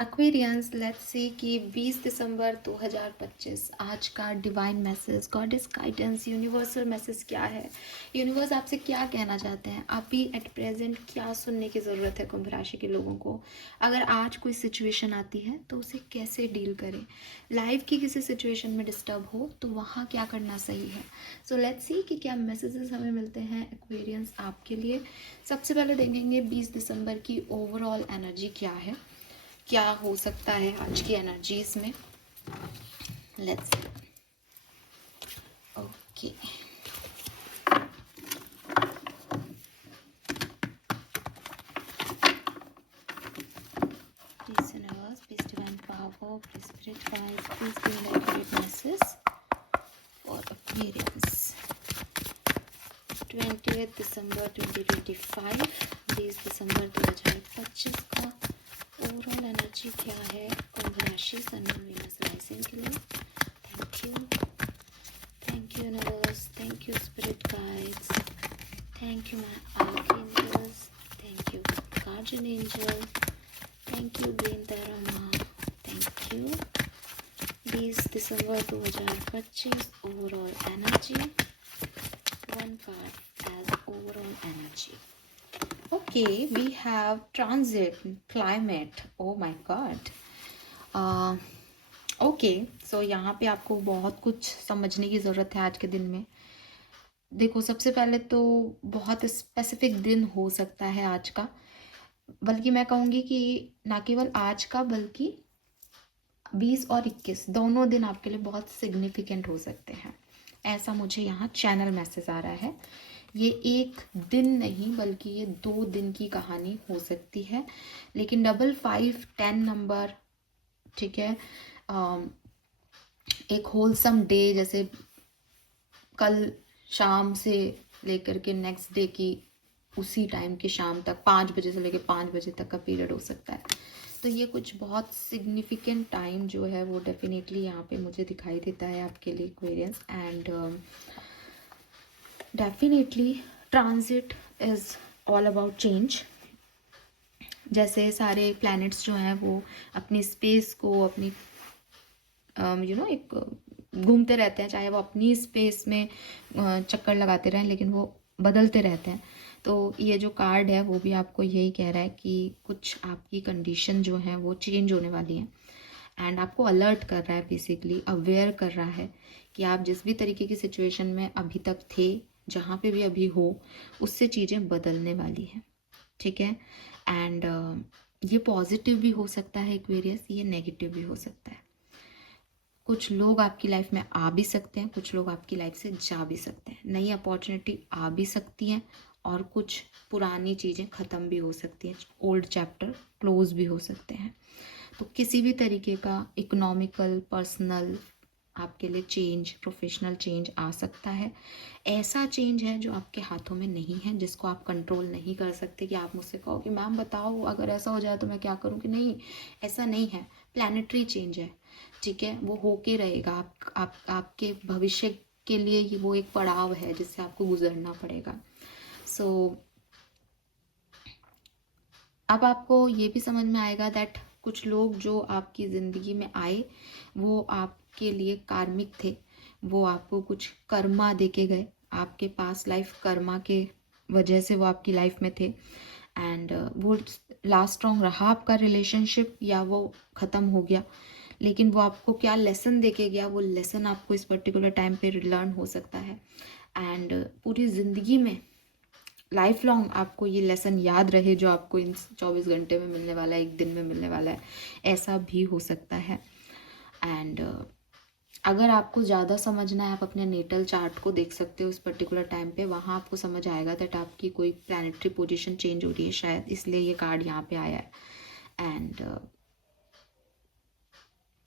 Aquarians, let's see कि 20 दिसंबर 2025 आज का divine message, goddess guidance, universal message क्या है। यूनिवर्स आपसे क्या कहना चाहते हैं, अभी एट प्रेजेंट क्या सुनने की ज़रूरत है कुंभ राशि के लोगों को। अगर आज कोई सिचुएशन आती है तो उसे कैसे डील करें। लाइफ की किसी सिचुएशन में डिस्टर्ब हो तो वहाँ क्या करना सही है। सो लेट्स सी कि क्या मैसेजेस हमें मिलते हैं एक्वेरियंस आपके लिए। सबसे पहले देखेंगे 20 दिसंबर की ओवरऑल एनर्जी क्या है, क्या हो सकता है आज की एनर्जीज में। Let's okay please universe, please divine power, please spirit guides, please give me accurate message for Aquarians 20 दिसंबर 2025, 20 दिसंबर 2025 का ओवरऑल एनर्जी क्या है कुंभ राशि सन मून वीनस राइजिंग के लिए। Thank you, thank you universe, thank you spirit guides, thank you my archangels, thank you guardian angel, thank you Brindharama, thank you। 20 December 2025 overall energy, one card as overall energy. Okay, we have transit, climate, oh my god। Okay so यहाँ पे आपको बहुत कुछ समझने की ज़रूरत है आज के दिन में। देखो, सबसे पहले तो बहुत स्पेसिफिक दिन हो सकता है आज का, बल्कि मैं कहूँगी कि ना केवल आज का बल्कि 20 और 21 दोनों दिन आपके लिए बहुत सिग्निफिकेंट हो सकते हैं। ऐसा मुझे यहाँ चैनल मैसेज आ रहा है। ये एक दिन नहीं बल्कि ये 2 दिन की कहानी हो सकती है। लेकिन 5510 नंबर, ठीक है, एक होलसम डे, जैसे कल शाम से लेकर के नेक्स्ट डे की उसी टाइम के शाम तक 5 बजे से लेकर 5 बजे तक का पीरियड हो सकता है। तो ये कुछ बहुत सिग्निफिकेंट टाइम जो है वो डेफिनेटली यहाँ पे मुझे दिखाई देता है आपके लिए Aquarians. And definitely transit is all about change. जैसे सारे प्लैनेट्स जो हैं वो अपनी स्पेस को अपनी एक घूमते रहते हैं, चाहे वो अपनी स्पेस में चक्कर लगाते रहें, लेकिन वो बदलते रहते हैं। तो ये जो कार्ड है वो भी आपको यही कह रहा है कि कुछ आपकी कंडीशन जो है वो चेंज होने वाली है। एंड आपको अलर्ट कर रहा है, बेसिकली अवेयर कर रहा है कि आप जिस भी तरीके की सिचुएशन में अभी तक थे, जहाँ पे भी अभी हो, उससे चीज़ें बदलने वाली हैं, ठीक है। एंड ये पॉजिटिव भी हो सकता है एक्वेरियस, ये नेगेटिव भी हो सकता है। कुछ लोग आपकी लाइफ में आ भी सकते हैं, कुछ लोग आपकी लाइफ से जा भी सकते हैं। नई अपॉर्चुनिटी आ भी सकती हैं और कुछ पुरानी चीज़ें ख़त्म भी हो सकती हैं, ओल्ड चैप्टर क्लोज भी हो सकते हैं। तो किसी भी तरीके का इकोनॉमिकल, पर्सनल आपके लिए चेंज, प्रोफेशनल चेंज आ सकता है। ऐसा चेंज है जो आपके हाथों में नहीं है, जिसको आप कंट्रोल नहीं कर सकते कि आप मुझसे कहो कि मैम बताओ अगर ऐसा हो जाए तो मैं क्या करूँ, कि नहीं, ऐसा नहीं है। प्लानिटरी चेंज है, ठीक है, वो होके रहेगा। आपके भविष्य के लिए वो एक पड़ाव है जिससे आपको गुजरना पड़ेगा। सो अब आपको ये भी समझ में आएगा दैट कुछ लोग जो आपकी ज़िंदगी में आए वो आपके लिए कार्मिक थे, वो आपको कुछ कर्मा दे के गए, आपके पास लाइफ कर्मा के वजह से वो आपकी लाइफ में थे। एंड वो लास्ट स्ट्रॉन्ग रहा आपका रिलेशनशिप या वो ख़त्म हो गया, लेकिन वो आपको क्या लेसन दे के गया, वो लेसन आपको इस पर्टिकुलर टाइम पे लर्न हो सकता है। एंड पूरी ज़िंदगी में लाइफ लॉन्ग आपको ये लेसन याद रहे जो आपको इन 24 घंटे में मिलने वाला है, एक दिन में मिलने वाला है, ऐसा भी हो सकता है। एंड अगर आपको ज़्यादा समझना है, आप अपने नेटल चार्ट को देख सकते हो इस पर्टिकुलर टाइम पे, वहाँ आपको समझ आएगा दैट आपकी कोई प्लानिटरी पोजीशन चेंज हो रही है शायद, इसलिए ये कार्ड यहाँ पे आया है। एंड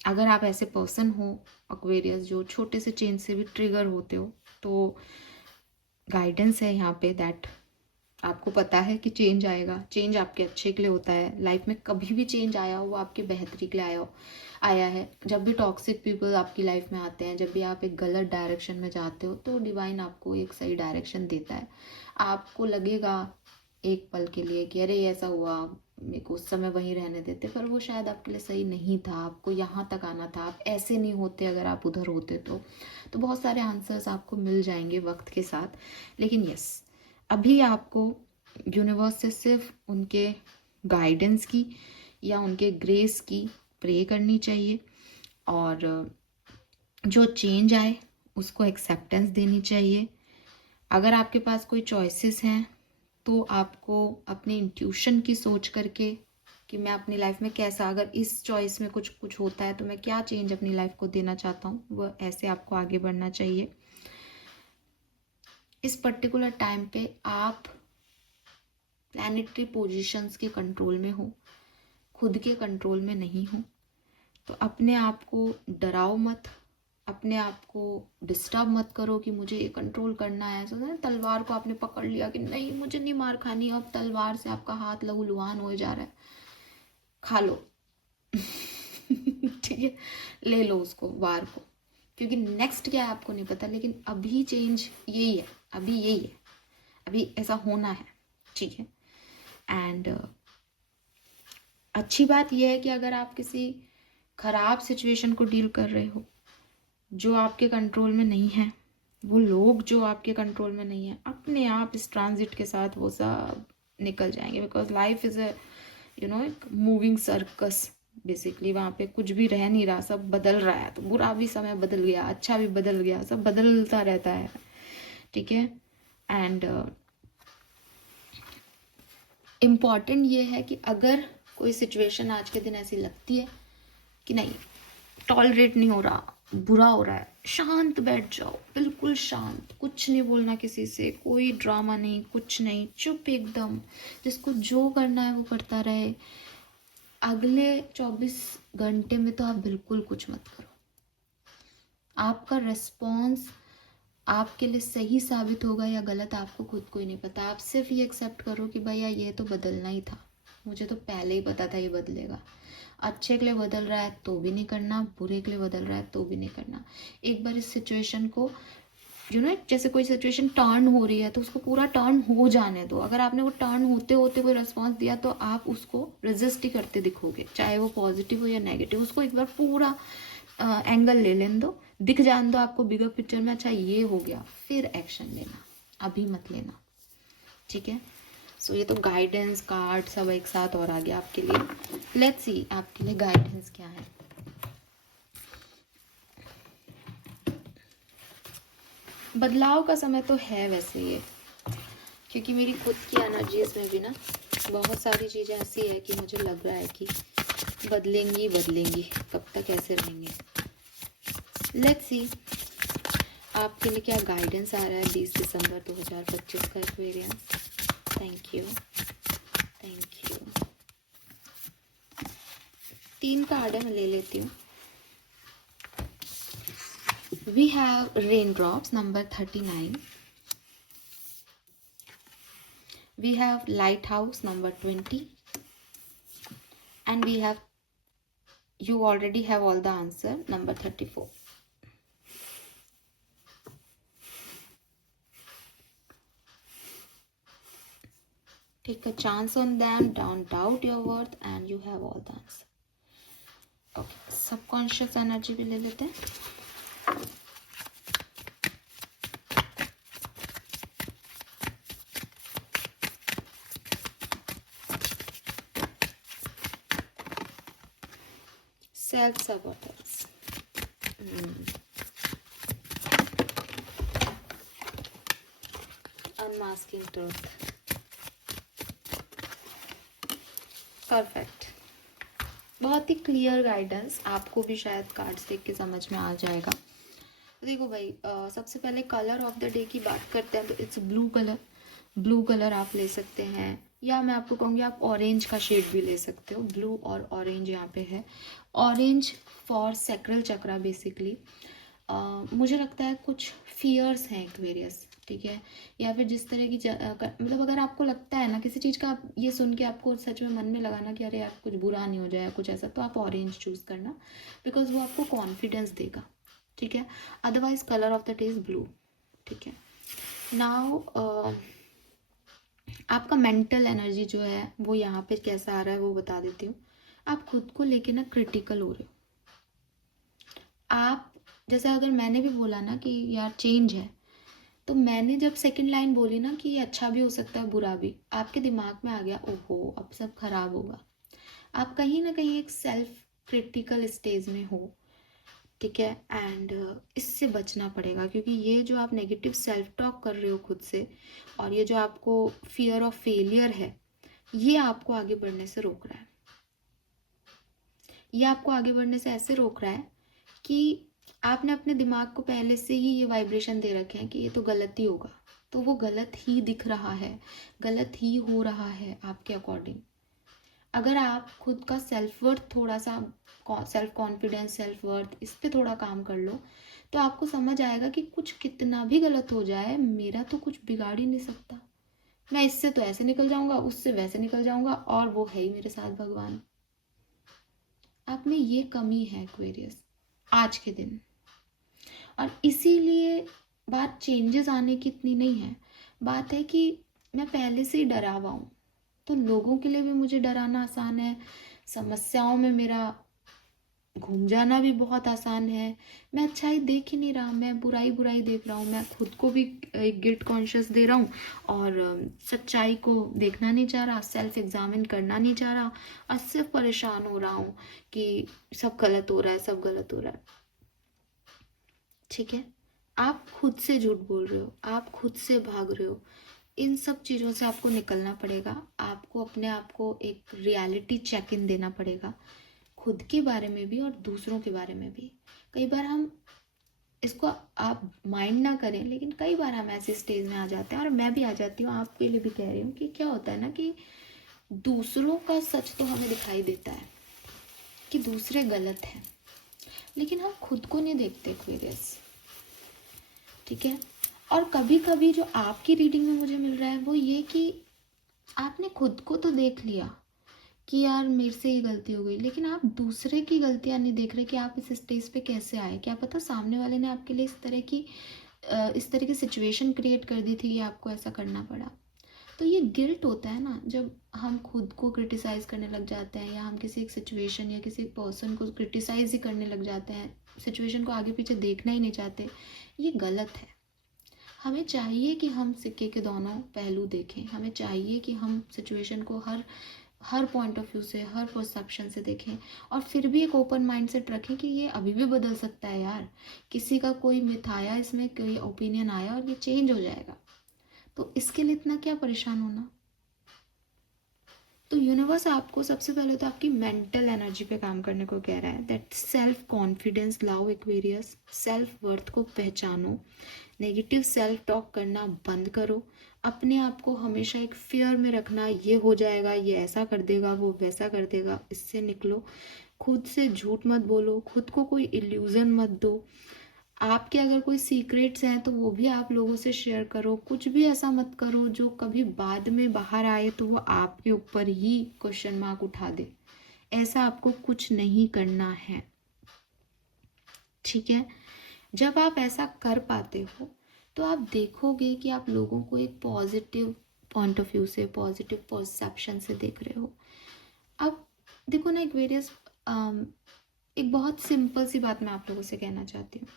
अगर आप ऐसे पर्सन हो एक्वेरियस जो छोटे से चेंज से भी ट्रिगर होते हो, तो गाइडेंस है यहाँ पे दैट आपको पता है कि चेंज आएगा, चेंज आपके अच्छे के लिए होता है। लाइफ में कभी भी चेंज आया हो वो आपके बेहतरी के लिए आया है। जब भी टॉक्सिक पीपल आपकी लाइफ में आते हैं, जब भी आप एक गलत डायरेक्शन में जाते हो, तो डिवाइन आपको एक सही डायरेक्शन देता है। आपको लगेगा एक पल के लिए कि अरे ऐसा हुआ, मेरे को उस समय वहीं रहने देते, पर वो शायद आपके लिए सही नहीं था, आपको यहाँ तक आना था, आप ऐसे नहीं होते अगर आप उधर होते तो बहुत सारे आंसर्स आपको मिल जाएंगे वक्त के साथ। लेकिन यस, अभी आपको यूनिवर्स से सिर्फ उनके गाइडेंस की या उनके ग्रेस की प्रे करनी चाहिए, और जो चेंज आए उसको एक्सेप्टेंस देनी चाहिए। अगर आपके पास कोई चॉइसेस हैं तो आपको अपने इंट्यूशन की सोच करके कि मैं अपनी लाइफ में कैसा, अगर इस चॉइस में कुछ कुछ होता है तो मैं क्या चेंज अपनी लाइफ को देना चाहता हूँ, वो ऐसे आपको आगे बढ़ना चाहिए। इस पर्टिकुलर टाइम पे आप प्लैनेटरी पोजीशंस के कंट्रोल में हो, खुद के कंट्रोल में नहीं हो। तो अपने आप को डराओ मत, अपने आप को डिस्टर्ब मत करो कि मुझे ये कंट्रोल करना है। समझे, तलवार को आपने पकड़ लिया कि नहीं मुझे नहीं मार खानी, अब तलवार से आपका हाथ लहूलुहान हो जा रहा है, खा लो ठीक है, ले लो उसको वार को, क्योंकि नेक्स्ट क्या है आपको नहीं पता। लेकिन अभी चेंज यही है, अभी यही है, अभी ऐसा होना है, ठीक है। एंड अच्छी बात यह है कि अगर आप किसी खराब सिचुएशन को डील कर रहे हो जो आपके कंट्रोल में नहीं है, वो लोग जो आपके कंट्रोल में नहीं है, अपने आप इस ट्रांजिट के साथ वो सब निकल जाएंगे। बिकॉज लाइफ इज़ ए एक मूविंग सर्कस बेसिकली। वहाँ पे कुछ भी रह नहीं रहा, सब बदल रहा है। तो बुरा भी समय बदल गया, अच्छा भी बदल गया, सब बदलता रहता है, ठीक है। एंड इम्पॉर्टेंट ये है कि अगर कोई सिचुएशन आज के दिन ऐसी लगती है कि नहीं टॉलरेट नहीं हो रहा, बुरा हो रहा है, शांत बैठ जाओ, बिल्कुल शांत, कुछ नहीं बोलना किसी से, कोई ड्रामा नहीं, कुछ नहीं, चुप एकदम, जिसको जो करना है वो करता रहे। अगले 24 घंटे में तो आप बिल्कुल कुछ मत करो। आपका रिस्पॉन्स आपके लिए सही साबित होगा या गलत, आपको खुद को ही नहीं पता। आप सिर्फ ये एक्सेप्ट करो कि भैया ये तो बदलना ही था, मुझे तो पहले ही पता था ये बदलेगा। अच्छे के लिए बदल रहा है तो भी नहीं करना, बुरे के लिए बदल रहा है तो भी नहीं करना। एक बार इस सिचुएशन को जैसे कोई सिचुएशन टर्न हो रही है तो उसको पूरा टर्न हो जाने दो। अगर आपने वो टर्न होते होते कोई रिस्पॉन्स दिया तो आप उसको रेजिस्ट ही करते दिखोगे, चाहे वो पॉजिटिव हो या नेगेटिव। उसको एक बार पूरा एंगल ले लेने दो, दिख जाने दो आपको बिगर पिक्चर में, अच्छा ये हो गया, फिर एक्शन लेना, अभी मत लेना, ठीक है। सो ये तो गाइडेंस कार्ड सब एक साथ और आ गया आपके लिए। लेट्स सी आपके लिए गाइडेंस क्या है। बदलाव का समय तो है वैसे ये, क्योंकि मेरी खुद की एनर्जीज में भी ना बहुत सारी चीज़ें ऐसी है कि मुझे लग रहा है कि बदलेंगी बदलेंगी, कब तक ऐसे रहेंगे। लेट्स सी आपके लिए क्या गाइडेंस आ रहा है 20 दिसंबर 2025 का Aquarians. Thank you, thank you. 3 card है, मैं ले लेती हूँ। We have raindrops number 39. We have lighthouse number 20. And we have, you already have all the answer, number 34. Take a chance on them, don't doubt your worth, and you have all the answer. Okay, subconscious energy भी ले लेते हैं। Self-sabotage. Unmasking truth. Perfect, बहुत ही clear guidance. आपको भी शायद cards देख के समझ में आ जाएगा। देखो भाई, सबसे पहले कलर ऑफ द डे की बात करते हैं तो it's blue colour. Blue colour आप ले सकते हैं, या मैं आपको कहूँगी आप ऑरेंज का शेड भी ले सकते हो। ब्लू और ऑरेंज यहाँ पे है। Orange for sacral chakra basically. मुझे लगता है कुछ फियर्स हैं एक्वेरियस, ठीक है, या फिर जिस तरह की मतलब अगर आपको लगता है ना किसी चीज़ का, आप ये सुन के आपको सच में मन में लगाना कि अरे यार कुछ बुरा नहीं हो जाए कुछ ऐसा, तो आप ऑरेंज चूज़ करना, बिकॉज वो आपको कॉन्फिडेंस देगा, ठीक है। Otherwise colour of the day is blue, ठीक है। नाउ आपका मेंटल एनर्जी जो है वो यहाँ पे कैसा आ रहा है वो बता देती हूँ। आप खुद को लेके ना क्रिटिकल हो रहे हो। आप जैसे अगर मैंने भी बोला ना कि यार चेंज है, तो मैंने जब सेकंड लाइन बोली ना कि ये अच्छा भी हो सकता है बुरा भी, आपके दिमाग में आ गया ओहो अब सब खराब होगा। आप कहीं ना कहीं एक सेल्फ क्रिटिकल स्टेज में हो, ठीक है। एंड इससे बचना पड़ेगा, क्योंकि ये जो आप नेगेटिव सेल्फ टॉक कर रहे हो खुद से, और ये जो आपको फियर ऑफ फेलियर है, ये आपको आगे बढ़ने से रोक रहा है। ये आपको आगे बढ़ने से ऐसे रोक रहा है कि आपने अपने दिमाग को पहले से ही ये वाइब्रेशन दे रखे हैं कि ये तो गलत ही होगा, तो वो गलत ही दिख रहा है, गलत ही हो रहा है आपके अकॉर्डिंग। अगर आप खुद का सेल्फ वर्थ थोड़ा सा, सेल्फ कॉन्फिडेंस, सेल्फ वर्थ, इस पे थोड़ा काम कर लो, तो आपको समझ आएगा कि कुछ कितना भी गलत हो जाए मेरा तो कुछ बिगाड़ ही नहीं सकता। मैं इससे तो ऐसे निकल जाऊंगा, उससे वैसे निकल जाऊंगा, और वो है ही मेरे साथ भगवान। आप में ये कमी है एक्वेरियस आज के दिन, और इसीलिए बात चेंजेस आने की इतनी नहीं है, बात है कि मैं पहले से ही डरा हुआ हूँ, तो लोगों के लिए भी मुझे डराना आसान है, समस्याओं में मेरा घूम जाना भी बहुत आसान है। मैं अच्छाई देख ही नहीं रहा, मैं बुराई बुराई देख रहा हूँ, मैं खुद को भी एक गिल्ट कॉन्शियस दे रहा हूँ, और सच्चाई को देखना नहीं चाह रहा, सेल्फ एग्जामिन करना नहीं चाह रहा, और सिर्फ परेशान हो रहा हूँ कि सब गलत हो रहा है, सब गलत हो रहा है। ठीक है, आप खुद से झूठ बोल रहे हो, आप खुद से भाग रहे हो। इन सब चीज़ों से आपको निकलना पड़ेगा, आपको अपने आप को एक रियलिटी चेक इन देना पड़ेगा, खुद के बारे में भी और दूसरों के बारे में भी। कई बार हम इसको, आप माइंड ना करें, लेकिन कई बार हम ऐसे स्टेज में आ जाते हैं, और मैं भी आ जाती हूँ, आपके लिए भी कह रही हूँ, कि क्या होता है ना कि दूसरों का सच तो हमें दिखाई देता है कि दूसरे गलत हैं, लेकिन हम खुद को नहीं देखते एक्वेरियस, ठीक है। और कभी कभी जो आपकी रीडिंग में मुझे मिल रहा है वो ये कि आपने खुद को तो देख लिया कि यार मेरे से ही गलती हो गई, लेकिन आप दूसरे की गलतियां नहीं देख रहे कि आप इस स्टेज पे कैसे आए। क्या पता सामने वाले ने आपके लिए इस तरह की सिचुएशन क्रिएट कर दी थी कि आपको ऐसा करना पड़ा। तो ये गिल्ट होता है ना, जब हम खुद को क्रिटिसाइज करने लग जाते हैं, या हम किसी एक सिचुएशन या किसी एक पर्सन को क्रिटिसाइज ही करने लग जाते हैं, सिचुएशन को आगे पीछे देखना ही नहीं चाहते, ये गलत है। हमें चाहिए कि हम सिक्के के दोनों पहलू देखें, हमें चाहिए कि हम सिचुएशन को हर हर पॉइंट ऑफ व्यू से, हर परसेप्शन से देखें, और फिर भी एक ओपन माइंडसेट रखें कि ये अभी भी बदल सकता है यार, किसी का कोई मिथ आया, इसमें कोई ओपिनियन आया और ये चेंज हो जाएगा, तो इसके लिए इतना क्या परेशान होना। तो यूनिवर्स आपको सबसे पहले तो आपकी मेंटल एनर्जी पे काम करने को कह रहा है, दैट सेल्फ कॉन्फिडेंस लाओ एक्वेरियस, सेल्फ वर्थ को पहचानो, नेगेटिव सेल्फ टॉक करना बंद करो, अपने आप को हमेशा एक फियर में रखना, ये हो जाएगा, ये ऐसा कर देगा, वो वैसा कर देगा, इससे निकलो। खुद से झूठ मत बोलो, खुद को कोई इल्यूजन मत दो। आपके अगर कोई सीक्रेट्स हैं तो वो भी आप लोगों से शेयर करो, कुछ भी ऐसा मत करो जो कभी बाद में बाहर आए तो वो आपके ऊपर ही क्वेश्चन मार्क उठा दे। ऐसा आपको कुछ नहीं करना है, ठीक है। जब आप ऐसा कर पाते हो तो आप देखोगे कि आप लोगों को एक पॉजिटिव पॉइंट ऑफ व्यू से, पॉजिटिव परसेप्शन से देख रहे हो। अब देखो ना एक्वेरियस, एक बहुत सिंपल सी बात मैं आप लोगों से कहना चाहती हूँ।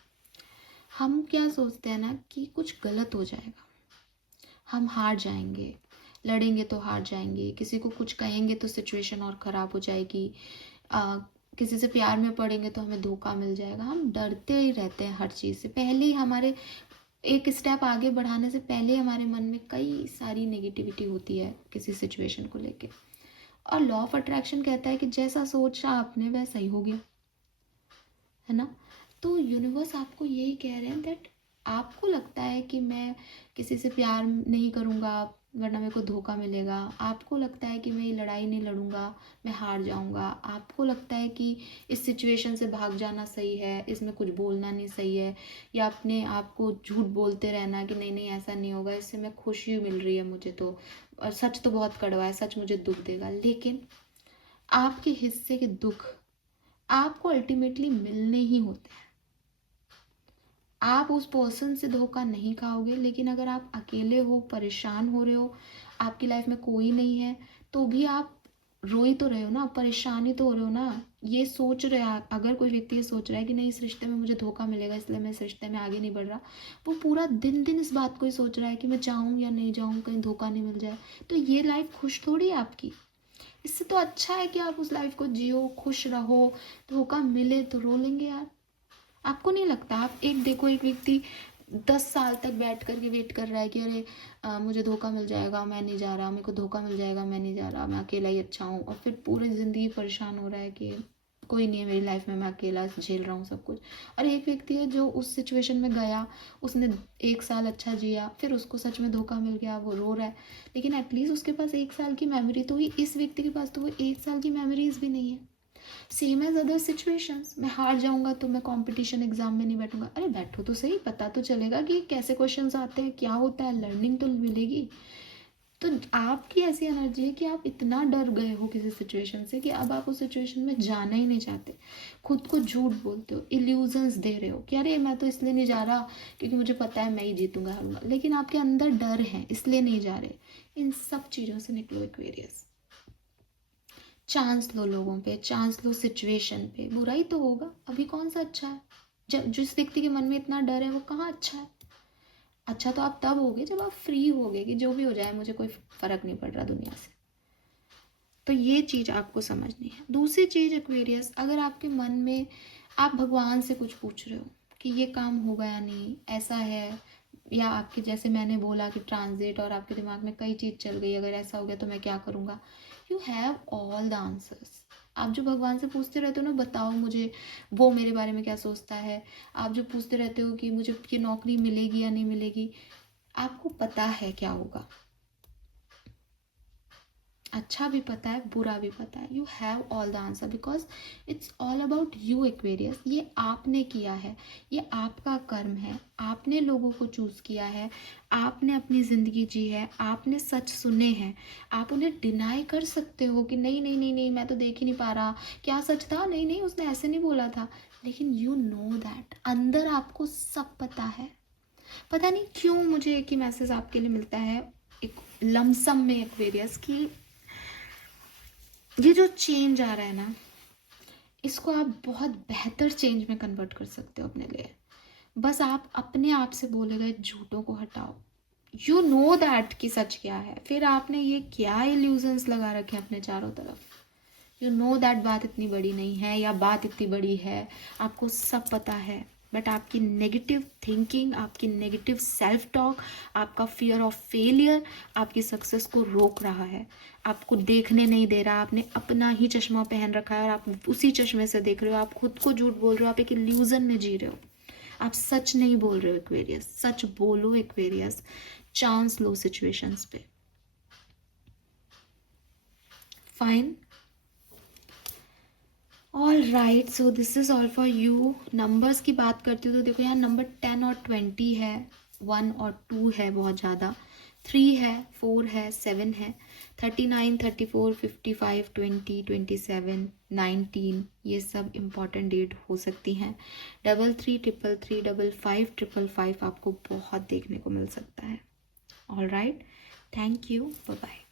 हम क्या सोचते हैं ना कि कुछ गलत हो जाएगा, हम हार जाएंगे, लड़ेंगे तो हार जाएंगे, किसी को कुछ कहेंगे तो सिचुएशन और ख़राब हो जाएगी, किसी से प्यार में पड़ेंगे तो हमें धोखा मिल जाएगा। हम डरते ही रहते हैं हर चीज़ से, पहले ही हमारे एक स्टेप आगे बढ़ाने से पहले हमारे मन में कई सारी नेगेटिविटी होती है किसी सिचुएशन को लेके। और लॉ ऑफ अट्रैक्शन कहता है कि जैसा सोचा आपने वैसा ही हो गया, है ना। तो यूनिवर्स आपको यही कह रहे हैं दैट आपको लगता है कि मैं किसी से प्यार नहीं करूँगा वरना मेरे को धोखा मिलेगा, आपको लगता है कि मैं ये लड़ाई नहीं लड़ूंगा, मैं हार जाऊंगा, आपको लगता है कि इस सिचुएशन से भाग जाना सही है, इसमें कुछ बोलना नहीं सही है, या अपने आप को झूठ बोलते रहना कि नहीं नहीं ऐसा नहीं होगा, इससे मैं खुशी मिल रही है मुझे तो, और सच तो बहुत कड़वा है, सच मुझे दुख देगा। लेकिन आपके हिस्से के दुख आपको अल्टीमेटली मिलने ही होते हैं। आप उस पर्सन से धोखा नहीं खाओगे, लेकिन अगर आप अकेले हो, परेशान हो रहे हो, आपकी लाइफ में कोई नहीं है तो भी आप रो ही तो रहे हो ना, परेशान ही तो हो रहे हो ना। ये सोच रहे हैं, अगर कोई व्यक्ति ये सोच रहा है कि नहीं इस रिश्ते में मुझे धोखा मिलेगा इसलिए मैं इस रिश्ते में आगे नहीं बढ़ रहा, वो पूरा दिन दिन इस बात को ही सोच रहा है कि मैं जाऊँ या नहीं जाऊँ, कहीं धोखा नहीं मिल जाए, तो ये लाइफ खुश थोड़ी है आपकी। इससे तो अच्छा है कि आप उस लाइफ को जियो, खुश रहो, धोखा मिले तो रो लेंगे यार। आपको नहीं लगता? आप एक देखो, एक व्यक्ति 10 साल तक बैठ करके वेट कर रहा है कि अरे मुझे धोखा मिल जाएगा मैं नहीं जा रहा, मेरे को धोखा मिल जाएगा मैं नहीं जा रहा, मैं अकेला ही अच्छा हूँ, और फिर पूरी ज़िंदगी परेशान हो रहा है कि कोई नहीं है मेरी लाइफ में, मैं अकेला झेल रहा हूँ सब कुछ। और एक व्यक्ति है जो उस सिचुएशन में गया, उसने 1 साल अच्छा जिया, फिर उसको सच में धोखा मिल गया, वो रो रहा है, लेकिन एटलीस्ट उसके पास 1 साल की मेमोरी तो हुई। इस व्यक्ति के पास तो वो 1 साल की मेमोरीज भी नहीं है। सेम एज अदर सिचुएशंस, मैं हार जाऊंगा तो मैं कंपटीशन एग्जाम में नहीं बैठूंगा, अरे बैठो तो सही, पता तो चलेगा कि कैसे क्वेश्चंस आते हैं, क्या होता है, लर्निंग तो मिलेगी। तो आपकी ऐसी एनर्जी है कि आप इतना डर गए हो किसी सिचुएशन से कि अब आप उस सिचुएशन में जाना ही नहीं चाहते, खुद को झूठ बोलते हो, इल्यूजन्स दे रहे हो कि अरे मैं तो इसलिए नहीं जा रहा क्योंकि मुझे पता है मैं ही जीतूंगा हारूंगा, लेकिन आपके अंदर डर है इसलिए नहीं जा रहे। इन सब चीज़ों से निकलो एक्वेरियस। चांस लो लोगों पे, चांस लो सिचुएशन पे, बुरा ही तो होगा, अभी कौन सा अच्छा है? जब जिस व्यक्ति के मन में इतना डर है वो कहाँ अच्छा है? अच्छा तो आप तब होगे जब आप फ्री होगे कि जो भी हो जाए मुझे कोई फर्क नहीं पड़ रहा दुनिया से। तो ये चीज़ आपको समझनी है। दूसरी चीज़ एक्वेरियस, अगर आपके मन में आप भगवान से कुछ पूछ रहे हो कि ये काम होगा या नहीं, ऐसा है, या आपके जैसे मैंने बोला कि ट्रांजिट, और आपके दिमाग में कई चीज़ चल गई, अगर ऐसा हो गया तो मैं क्या करूँगा, you have all the answers. आप जो भगवान से पूछते रहते हो ना, बताओ मुझे वो मेरे बारे में क्या सोचता है, आप जो पूछते रहते हो कि मुझे ये नौकरी मिलेगी या नहीं मिलेगी, आपको पता है क्या होगा, अच्छा भी पता है बुरा भी पता है। You have all the answer because it's all about you Aquarius. ये आपने किया है, ये आपका कर्म है, आपने लोगों को चूज़ किया है, आपने अपनी ज़िंदगी जी है, आपने सच सुने हैं। आप उन्हें डिनाई कर सकते हो कि नहीं नहीं नहीं नहीं मैं तो देख ही नहीं पा रहा, क्या सच था, नहीं नहीं उसने ऐसे नहीं बोला था, लेकिन यू नो दैट अंदर आपको सब पता है। पता नहीं क्यों मुझे एक ही मैसेज आपके लिए मिलता है, एक लमसम में एक्वेरियस, की ये जो चेंज आ रहा है ना, इसको आप बहुत बेहतर चेंज में कन्वर्ट कर सकते हो अपने लिए। बस आप अपने आप से बोले गए झूठों को हटाओ। यू नो दैट कि सच क्या है, फिर आपने ये क्या इल्यूजन्स लगा रखे हैं अपने चारों तरफ। यू नो दैट बात इतनी बड़ी नहीं है या बात इतनी बड़ी है, आपको सब पता है, बट आपकी नेगेटिव थिंकिंग, आपकी नेगेटिव सेल्फ टॉक, आपका फियर ऑफ फेलियर आपकी सक्सेस को रोक रहा है, आपको देखने नहीं दे रहा। आपने अपना ही चश्मा पहन रखा है और आप उसी चश्मे से देख रहे हो, आप खुद को झूठ बोल रहे हो, आप एक इल्यूजन में जी रहे हो, आप सच नहीं बोल रहे हो एक्वेरियस। सच बोलो एक्वेरियस, चांस लो सिचुएशंस पे। Fine, all right, so this is all for you. Numbers की बात करती हूँ तो देखो यहाँ नंबर 10 और 20 है, 1 और 2 है बहुत ज़्यादा, 3 है, 4 है, 7 है, 39, 34, 55, 20, 27, 19, ये सब इम्पॉर्टेंट डेट हो सकती हैं। 33, 333, 55, 555 आपको बहुत देखने को मिल सकता है। All right, thank you, bye bye.